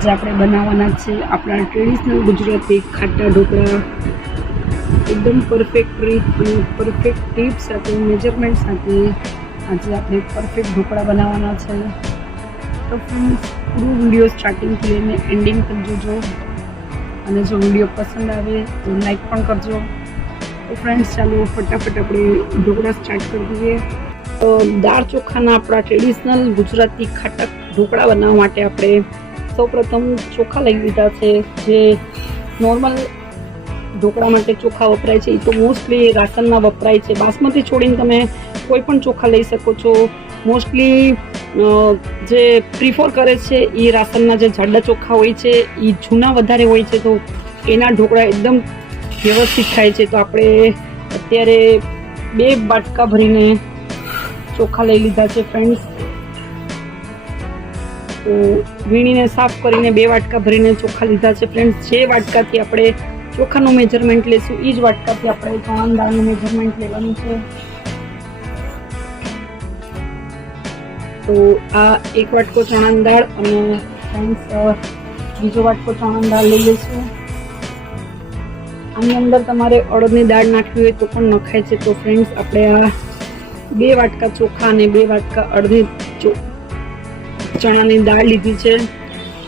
આજે આપણે બનાવવાના છે આપણા ટ્રેડિશનલ ગુજરાતી ખાટા ઢોકળા. એકદમ પરફેક્ટ રીત પરફેક્ટ ટીપ સાથે મેજરમેન્ટ સાથે આજે આપણે પરફેક્ટ ઢોકળા બનાવવાના છે. તો ફ્રેન્ડ્સ પૂરો વીડિયો સ્ટાર્ટિંગથી લઈને એન્ડિંગ તક જોજો. અને જો વીડિયો પસંદ આવે તો લાઈક પણ કરજો. તો ફ્રેન્ડ્સ ચાલો ફટાફટ આપણે ઢોકળા સ્ટાર્ટ કરી દઈએ. દાળ ચોખાના આપણા ટ્રેડિશનલ ગુજરાતી ખાટા ઢોકળા બનાવવા માટે આપણે સૌપ્રથમ ચોખા લઈ લીધા છે, જે નોર્મલ ઢોકળા માટે ચોખા વપરાય છે. એ તો મોસ્ટલી રાશનમાં વપરાય છે. બાસમતી છોડીને તમે કોઈ પણ ચોખા લઈ શકો છો. મોસ્ટલી જે પ્રિફર કરે છે એ રાશનના જે જાડા ચોખા હોય છે એ જૂના વધારે હોય છે. તો એના ઢોકળા એકદમ વ્યવસ્થિત થાય છે. તો આપણે અત્યારે બે બાટકા ભરીને ચોખા લઈ લીધા છે ફ્રેન્ડ્સ તો વીણીને સાફ કરીને બે વાટકા ભરીને ચોખા લીધા છે ફ્રેન્ડ્સ જે વાટકાથી આપણે ચોખાનું મેજરમેન્ટ લેશું એ જ વાટકાથી આપણે ચણા દાળનું મેજરમેન્ટ લેવાનું છે. તો આ એક વાટકો ચણા દાળ અને ફ્રેન્ડ્સ બીજો વાટકો ચણા દાળ લઈ લઈશું. આની અંદર તમારે અડદની દાળ નાખવી હોય તો પણ નખાય છે. તો ફ્રેન્ડ્સ આપણે આ બે વાટકા ચોખા અને બે વાટકા અડધી ચણાની દાળ લીધી છે.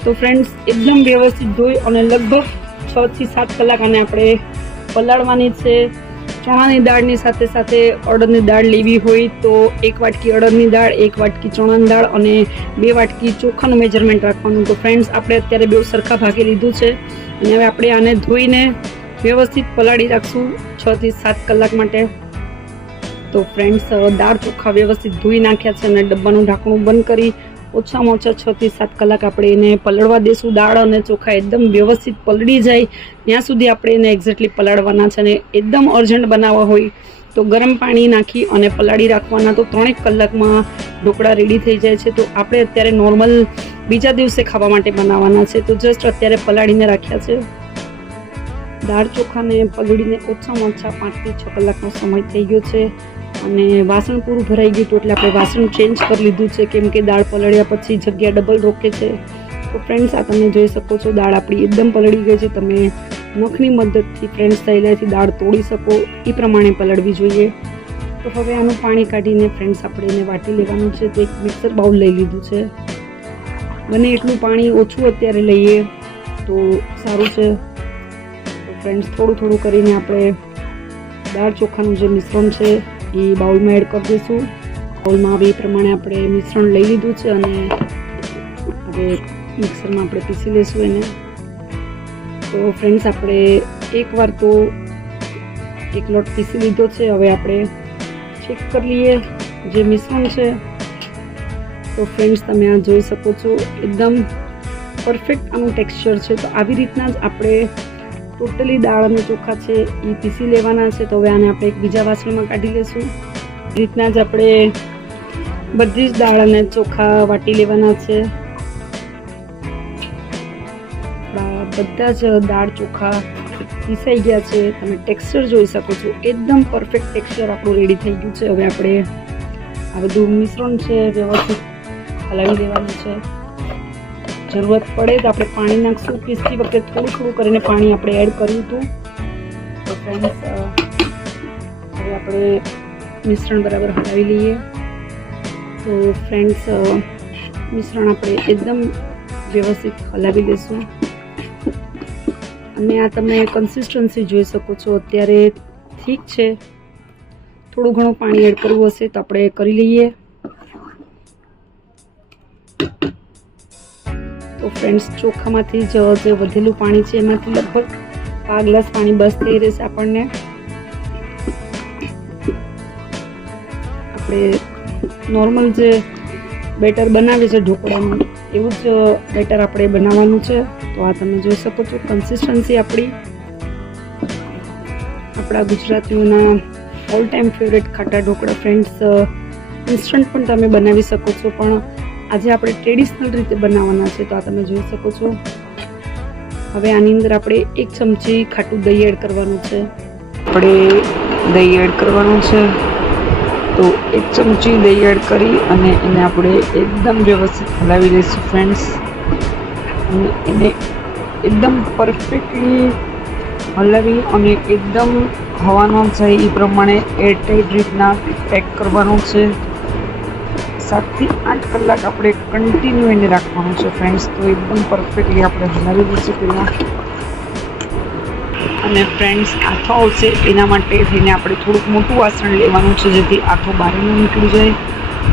તો ફ્રેન્ડ્સ એકદમ વ્યવસ્થિત ધોઈ અને લગભગ છ થી સાત કલાક આને આપણે પલાળવાની છે. ચણાની દાળની સાથે સાથે અડદની દાળ લેવી હોય તો એક વાટકી અડદની દાળ, એક વાટકી ચણાની દાળ અને બે વાટકી ચોખાનું મેજરમેન્ટ રાખવાનું. તો ફ્રેન્ડ્સ આપણે અત્યારે બે સરખા ભાગે લીધું છે અને હવે આપણે આને ધોઈને વ્યવસ્થિત પલાળી રાખશું થી સાત કલાક માટે. તો ફ્રેન્ડ્સ દાળ ચોખા વ્યવસ્થિત ધોઈ નાખ્યા છે અને ડબ્બાનું ઢાંકણું બંધ કરી ઓછામાં ઓછા છ થી સાત કલાક આપણે એને પલળવા દેશું. દાળ અને ચોખા એકદમ વ્યવસ્થિત પલળી જાય. ત્યાં સુધી આપણે એને એક્ઝેક્ટલી પલાળવાના છે અને એકદમ અર્જન્ટ બનાવવા હોય તો ગરમ પાણી નાખી અને પલાળી રાખવાના તો ત્રણેક કલાકમાં ઢોકળા રેડી થઈ જાય છે. તો આપણે અત્યારે નોર્મલ બીજા દિવસે ખાવા માટે બનાવવાના છે. તો જસ્ટ અત્યારે પલાળીને રાખ્યા છે. દાળ ચોખાને પલળીને ઓછામાં ઓછા પાંચથી છ કલાકનો સમય થઈ ગયો છે. અને વાસણ પૂરું ભરાઈ ગયું હતું એટલે આપણે વાસણ ચેન્જ કરી લીધું છે, કેમ કે દાળ પલળ્યા પછી જગ્યા ડબલ રોકે છે. તો ફ્રેન્ડ્સ આ તમે જોઈ શકો છો, દાળ આપણી એકદમ પલળી ગઈ છે. તમે નખની મદદથી ફ્રેન્ડ્સ થયેલાથી દાળ તોડી શકો એ પ્રમાણે પલળવી જોઈએ. તો હવે આનું પાણી કાઢીને ફ્રેન્ડ્સ આપણે એને વાટી લેવાનું છે. તો એક મિક્સર બાઉલ લઈ લીધું છે. બને એટલું પાણી ઓછું અત્યારે લઈએ તો સારું છે. તો ફ્રેન્ડ્સ થોડું થોડું કરીને આપણે દાળ ચોખાનું જે મિશ્રણ છે એ બાઉલમાં એડ કરી દઈશું. બાઉલમાં હવે એ પ્રમાણે આપણે મિશ્રણ લઈ લીધું છે અને હવે મિક્સરમાં આપણે પીસી લઈશું એને. તો ફ્રેન્ડ્સ, આપણે એકવાર તો એક લોટ પીસી લીધો છે. હવે આપણે ચેક કરી લઈએ જે મિશ્રણ છે. તો ફ્રેન્ડ્સ, તમે આ જોઈ શકો છો, એકદમ પરફેક્ટ આનું ટેક્સચર છે. તો આવી રીતના જ આપણે ટોટલી દાળ અને ચોખા છે, એ પીસી લેવાના છે, તો હવે આને આપણે એક બીજા વાસણમાં કાઢી લઈશું રીતના જ આપણે બધી જ દાળ અને ચોખા વાટી લેવાના છે. બધા જ દાળ, ચોખા પીસાઈ ગયા છે. તમે ટેક્સચર જોઈ શકો છો. એકદમ પરફેક્ટ ટેક્સચર આપણું રેડી થઈ ગયું છે. હવે આપણે આ બધું મિશ્રણ છે, વ્યવસ્થિત હલાવી દેવાનું છે. જરૂરત પડે તો આપણે પાણી નાખશું. પીસતી વખતે થોડું થોડું કરીને પાણી આપણે એડ કર્યું હતું. તો ફ્રેન્ડ્સ હવે આપણે મિશ્રણ બરાબર હલાવી લઈએ. તો ફ્રેન્ડ્સ મિશ્રણ આપણે એકદમ વ્યવસ્થિત હલાવી દઈશું અને આ તમે કન્સિસ્ટન્સી જોઈ શકો છો. અત્યારે ઠીક છે. થોડું ઘણું પાણી એડ કરવું હશે તો આપણે કરી લઈએ. તો ફ્રેન્ડ્સ ચોખામાંથી જ જે વધેલું પાણી છે, એમાંથી લગભગ આ ગ્લાસ પાણી બસ થઈ રહેશે આપણને. આપણે નોર્મલ જે બેટર બનાવે છે ઢોકળાનું, એવું જ બેટર આપણે બનાવવાનું છે. તો આ તમે જોઈ શકો છો કન્સિસ્ટન્સી આપણી. આપણા ગુજરાતીઓના ઓલ ટાઈમ ફેવરેટ ખાટા ઢોકળા. ફ્રેન્ડ્સ ઇન્સ્ટન્ટ પણ તમે બનાવી શકો છો, પણ આજે આપણે ટ્રેડિશનલ રીતે બનાવવાના છે, તો આ તમે જોઈ શકો છો. હવે આની અંદર આપણે એક ચમચી ખાટું દહીં એડ કરવાનું છે. આપણે દહીં એડ કરવાનું છે. તો એક ચમચી દહીં એડ કરી અને એને આપણે એકદમ વ્યવસ્થિત હલાવી દઈશું ફ્રેન્ડ્સ અને એને એકદમ પરફેક્ટલી હલાવી અને એકદમ હવાનો જાય એ પ્રમાણે એરટાઈટ રીતના પેક કરવાનું છે. સાતથી આઠ કલાક આપણે કન્ટિન્યુ એને રાખવાનું છે ફ્રેન્ડ્સ તો એકદમ પરફેક્ટલી આપણે હલાવી દઈશું પહેલાં. અને ફ્રેન્ડ્સ આથો આવશે. એના માટે થઈને આપણે થોડુંક મોટું વાસણ લેવાનું છે, જેથી આથો બહાર નીકળી જાય.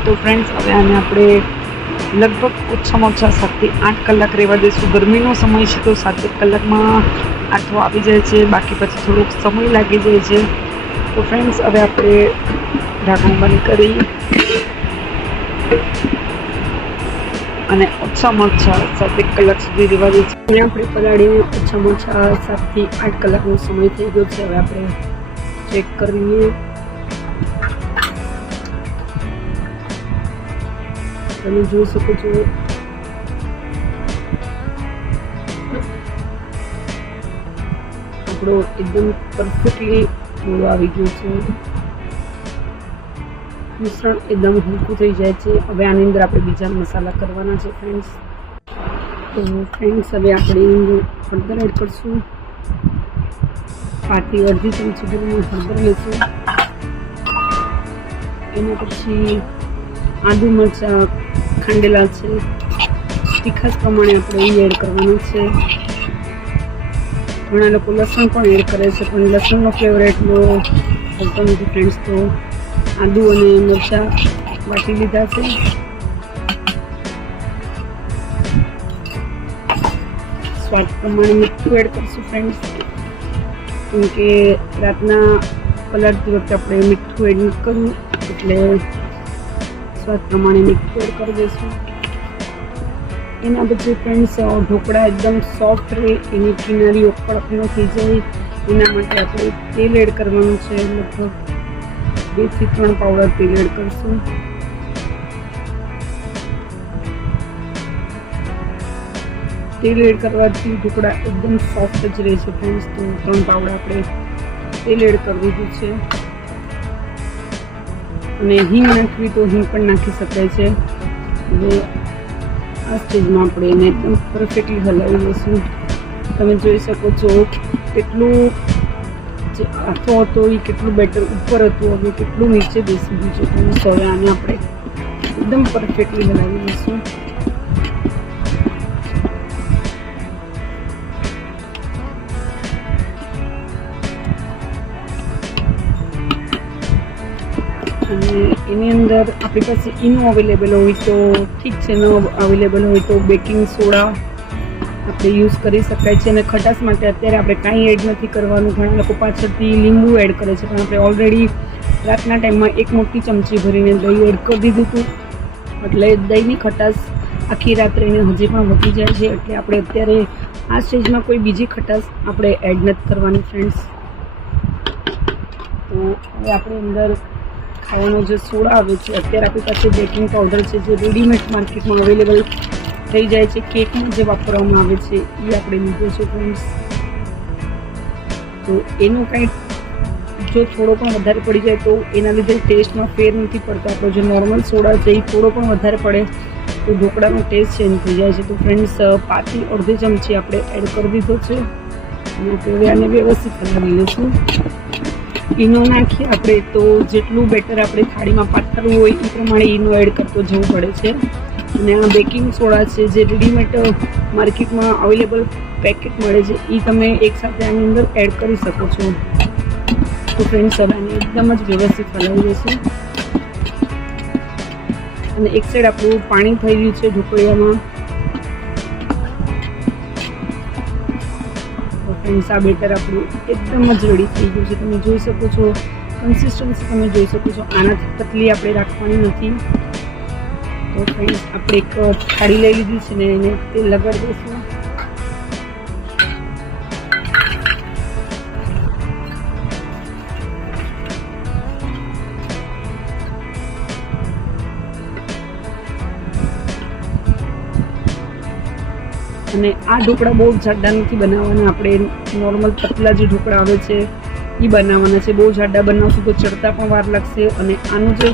તો ફ્રેન્ડ્સ હવે આને આપણે લગભગ ઓછામાં ઓછા સાતથી આઠ કલાક રહેવા દઈશું. ગરમીનો સમય છે, તો સાત એક કલાકમાં આથો આવી જાય છે. બાકી પછી થોડોક સમય લાગી જાય છે. તો ફ્રેન્ડ્સ હવે આપણે ઢાંકણ બંધ કરી અને ઓછામાં ઓછા સાત એક કલાક સુધી રહેવા દે છે. અને આપણે પલાળીને ઓછામાં ઓછા સાતથી આઠ કલાકનો સમય થઈ ગયો છે. હવે આપણે ચેક કરીએ. તમે જોઈ શકો છો. આપણો એકદમ પરફેક્ટલી મોડો આવી ગયો છે. મિશ્રણ એકદમ હલકું થઈ જાય છે. હવે આની અંદર આપણે બીજા મસાલા કરવાના છે ફ્રેન્ડ્સ તો ફ્રેન્ડ્સ હવે આપણે હળદર એડ કરશું. પાટી અડધી ચમચી ભરીને હળદર લઈશું એના પછી આદુ મરચાં ખાંડેલા છે. તીખાસ પ્રમાણે આપણે એ એડ કરવાનું છે. ઘણા લોકો લસણ પણ એડ કરે છે, પણ લસણનો ફ્લેવર એટલો હોતો ફ્રેન્ડ્સ તો આદુ અને મરચાં વાટી લીધા છે. સ્વાદ પ્રમાણે મીઠું એડ કરશું ફ્રેન્ડ્સ કેમ કે રાતના પલાળતી વખતે આપણે મીઠું એડ કરવું, એટલે સ્વાદ પ્રમાણે મીઠું એડ કરી દઈશું. એના પછી ફ્રેન્ડ્સ ઢોકળા એકદમ સોફ્ટ રહે, એની કિનારીઓ કડક ન થઈ જાય. એના માટે આપણે તેલ એડ કરવાનું છે, લગભગ બેથી ત્રણ પાવડર તેલ એડ કરશું. તેલ એડ કરવાથી ઢોકળા એકદમ સોફ્ટ જ રહે છે ફ્રેન્ડ્સ તો ત્રણ પાવડા આપણે તેલ એડ કરી દીધું છે. અને હિંગ નાખવી તો હિંગ પણ નાખી શકાય છે. એટલે આ સ્ટેજમાં આપણે એને એકદમ પરફેક્ટલી હલાવી લઈશું. તમે જોઈ શકો છો કેટલું જે આથો હતો એ કેટલું બેટર ઉપર હતું, હવે કેટલું નીચે બેસી ગયું છે. તો આને આપણે એકદમ પરફેક્ટલી બનાવી દઈશું અને એની અંદર આપણી પાસે ઈનો અવેલેબલ હોય તો ઠીક છે ન અવેલેબલ હોય તો બેકિંગ સોડા આપણે યુઝ કરી શકાય છે અને ખટાશ માટે અત્યારે આપણે કાંઈ એડ નથી કરવાનું. ઘણા લોકો પાછળથી લીંબુ એડ કરે છે, પણ આપણે ઓલરેડી રાતના ટાઈમમાં એક મોટી ચમચી ભરીને દહીં એડ કરી દીધું હતું. એટલે દહીંની ખટાશ આખી એને હજી પણ વધી જાય છે, એટલે આપણે અત્યારે આ સ્ટેજમાં કોઈ બીજી ખટાશ આપણે એડ નથી કરવાની ફ્રેન્ડ્સ તો હવે આપણે અંદર ખાવાનો જે સોડા આવે છે, અત્યારે આપણી પાસે બેકિંગ પાવડર છે, જે રેડીમેડ માર્કેટમાં અવેલેબલ થઈ જાય છે કેકમાં જે વાપરવામાં આવે છે એ આપણે લીધો છે ફ્રેન્ડ્સ તો એનું કાંઈ જો થોડો પણ વધારે પડી જાય તો એના લીધે ટેસ્ટમાં ફેર નથી પડતો. આપણો જે નોર્મલ સોડા છે એ થોડો પણ વધારે પડે. તો ઢોકળાનો ટેસ્ટ ચેન્જ થઈ જાય છે. તો ફ્રેન્ડ્સ પાતી અડધી ચમચી આપણે એડ કરી દીધો છે. અને આપણે આને વ્યવસ્થિત હલાવી લઈશું ઈનો નાખી આપણે તો જેટલું બેટર આપણે થાળીમાં પાથરવું હોય એ પ્રમાણે ઈનો એડ કરતો જવું પડે છે. અને આ બેકિંગ સોડા છે જે રેડીમેડ માર્કેટમાં અવેલેબલ પેકેટ મળે છે એ તમે એકસાથે આની અંદર એડ કરી શકો છો. તો ફ્રેન્ડ્સ હવે એકદમ જ વ્યવસ્થિત હલાવી દઈશું અને એક સાઈડ આપણું પાણી થઈ રહ્યું છે ઢોકળિયામાં. ફ્રેન્ડ્સ આ બેટર આપણું એકદમ જ રેડી થઈ ગયું છે. તમે જોઈ શકો છો કન્સિસ્ટન્સી તમે જોઈ શકો છો. આનાથી પતલી આપણે રાખવાની નથી. ફ્રેન્ડ્સ આપણે એક થાળી લઈ લીધી છે ને એને તેલ લગાડી દઈશું. અને આ ઢોકળા બહુ જાડા નથી બનાવવાના. આપણે નોર્મલ પતલા જે ઢોકળા આવે છે એ બનાવવાના છે. બહુ જાડા બનાવશું તો ચડતા પણ વાર લાગશે. અને આનું જે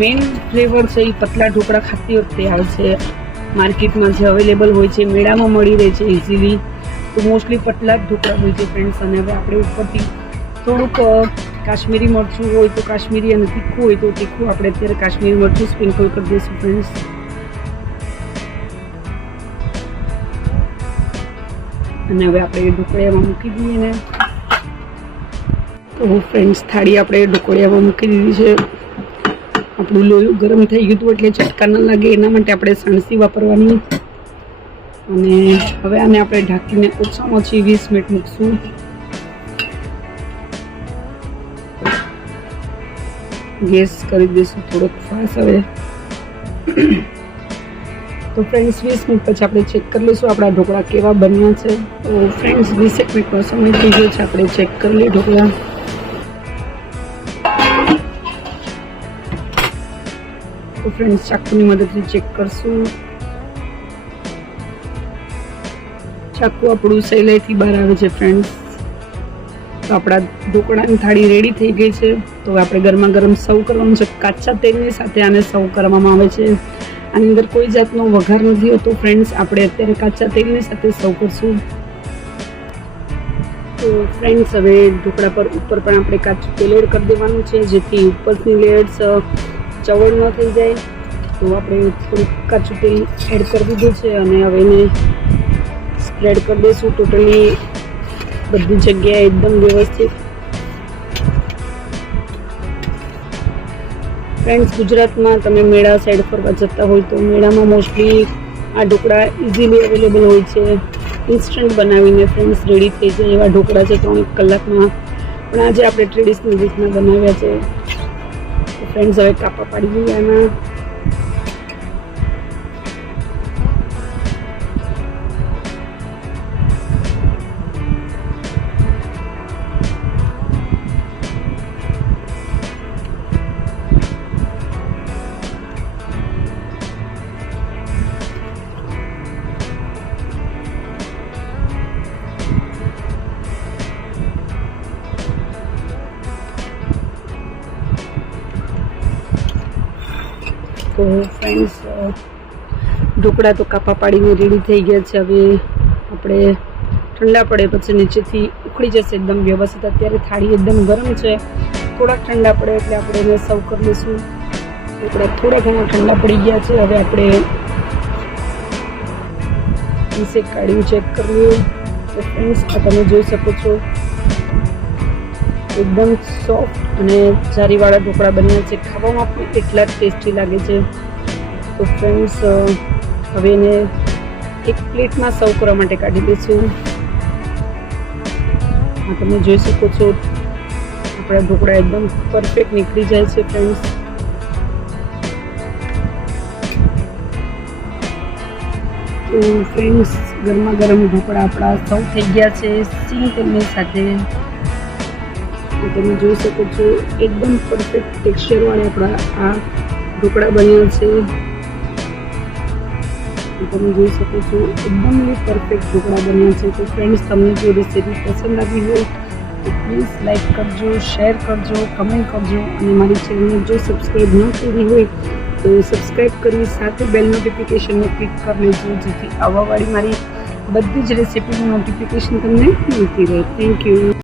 મેઇન ફ્લેવર છે એ પતલા ઢોકળા ખાતી વખતે આવે છે. માર્કેટમાં જે અવેલેબલ હોય છે, મેળામાં મળી રહે છે ઇઝીલી તો મોસ્ટલી પતલા જ ઢોકળા હોય છે ફ્રેન્ડ્સ અને હવે આપણે ઉપરથી થોડુંક કાશ્મીરી મરચું હોય તો કાશ્મીરી અને તીખું હોય તો તીખું આપણે અત્યારે કાશ્મીરી મરચું સ્પ્રિંકલ કરી દઈશું ફ્રેન્ડ્સ અને હવે આપણે ઢોકળિયામાં મૂકી દઈએ ને. તો ફ્રેન્ડ્સ થાળી આપણે ઢોકળિયામાં મૂકી દીધી છે. આપણું લોયું ગરમ થઈ ગયું હતું એટલે ચટકા ન લાગે, એના માટે આપણે સણસી વાપરવાની. અને હવે આને આપણે ઢાંકીને ઓછામાં ઓછી વીસ મિનિટ મૂકશું. ગેસ કરી દઈશું થોડોક ફાસ હવે. તો ફ્રેન્ડ્સ વીસ મિનિટ પછી આપણે ચેક કરી લઈશું આપણા ઢોકળા કેવા બન્યા છે. તો ફ્રેન્ડ્સ વીસેક મિનિટનો સમય થઈ ગયો છે, આપણે ચેક કરી લઈએ ઢોકળા. તો ફ્રેન્ડ્સ ચાકુની મદદથી ચેક કરશું ચાકુ આપણું સહેલાઈથી બહાર આવે છે ફ્રેન્ડ્સ તો આપણા ઢોકળાની થાળી રેડી થઈ ગઈ છે તો આપણે ગરમા ગરમ સર્વ કરવાનું છે કાચા તેલની સાથે આને સર્વ કરવામાં આવે છે આની અંદર કોઈ જાતનો વઘાર નથી હોતો ફ્રેન્ડ્સ આપણે અત્યારે કાચા તેલની સાથે સર્વ કરશું તો ફ્રેન્ડ્સ હવે ઢોકળા પર ઉપર પણ આપણે કાચું તેલ એડ કરી દેવાનું છે જેથી ઉપરની લેયર્સ ચવડ ન થઈ જાય, તો આપણે થોડીક કાચું તેલ એડ કરી દીધું છે અને હવે એને સ્પ્રેડ કરી દઈશું. ટોટલી બધી જગ્યાએ એકદમ વ્યવસ્થિત. ફ્રેન્ડ્સ ગુજરાતમાં તમે મેળા સાઈડ ફરવા જતા હોય તો મેળામાં મોસ્ટલી આ ઢોકળા ઇઝીલી અવેલેબલ હોય છે. ઇન્સ્ટન્ટ બનાવીને ફ્રેન્ડ્સ રેડી થઈ જાય એવા ઢોકળા છે ત્રણ કલાકમાં. પણ આજે આપણે ટ્રેડિશનલ રીતના બનાવ્યા છે. ફ્રેન્ડ્સ હવે કાપા પાડી દઈએ આના ઢોકળા તો કાપા પાડીને રેડી થઈ ગયા છે. હવે આપણે ઠંડા પડે પછી નીચેથી ઉખડી જશે એકદમ વ્યવસ્થિત. અત્યારે થાળી એકદમ ગરમ છે. થોડાક ઠંડા પડે એટલે આપણે એને સર્વ કરી લઈશું. આપણે થોડા ઘણા ઠંડા પડી ગયા છે. હવે આપણે પીસે કાઢ્યું ચેક કરી લઈએ. તો તમે જોઈ શકો છો. એકદમ સોફ્ટ અને જારીવાળા ઢોકળા બન્યા છે. ખાવામાં પણ એટલા જ ટેસ્ટી લાગે છે. તો ફ્રેન્ડ્સ હવે એને એક પ્લેટમાં સર્વ કરવા માટે કાઢી દઈશું. આ તમે જોઈ શકો છો, આપણા ઢોકળા એકદમ પરફેક્ટ નીકળી જાય છે ફ્રેન્ડ્સ તો ફ્રેન્ડ્સ ગરમા ગરમ ઢોકળા આપણા સૌ થઈ ગયા છે, સિંગ તેમની સાથે. તમે જોઈ શકો છો, એકદમ પરફેક્ટ ટેક્સચરવાળા આપણા આ ઢોકળા બન્યા છે. તો તમે જોઈ શકો છો, એકદમ પરફેક્ટ ઢોકળા બન્યા છે. તો ફ્રેન્ડ્સ તમને જો રેસીપી પસંદ આવી હોય, તો પ્લીઝ લાઇક કરજો શેર કરજો કમેન્ટ કરજો અને મારી ચેનલ જો સબસ્ક્રાઈબ ન કરી હોય, તો સબસ્ક્રાઈબ કરી સાથે બેલ નોટિફિકેશનને ક્લિક કરી લેજો, જેથી આવવાવાળી મારી બધી જ રેસીપીનું નોટિફિકેશન તમને મળતી રહે. Thank you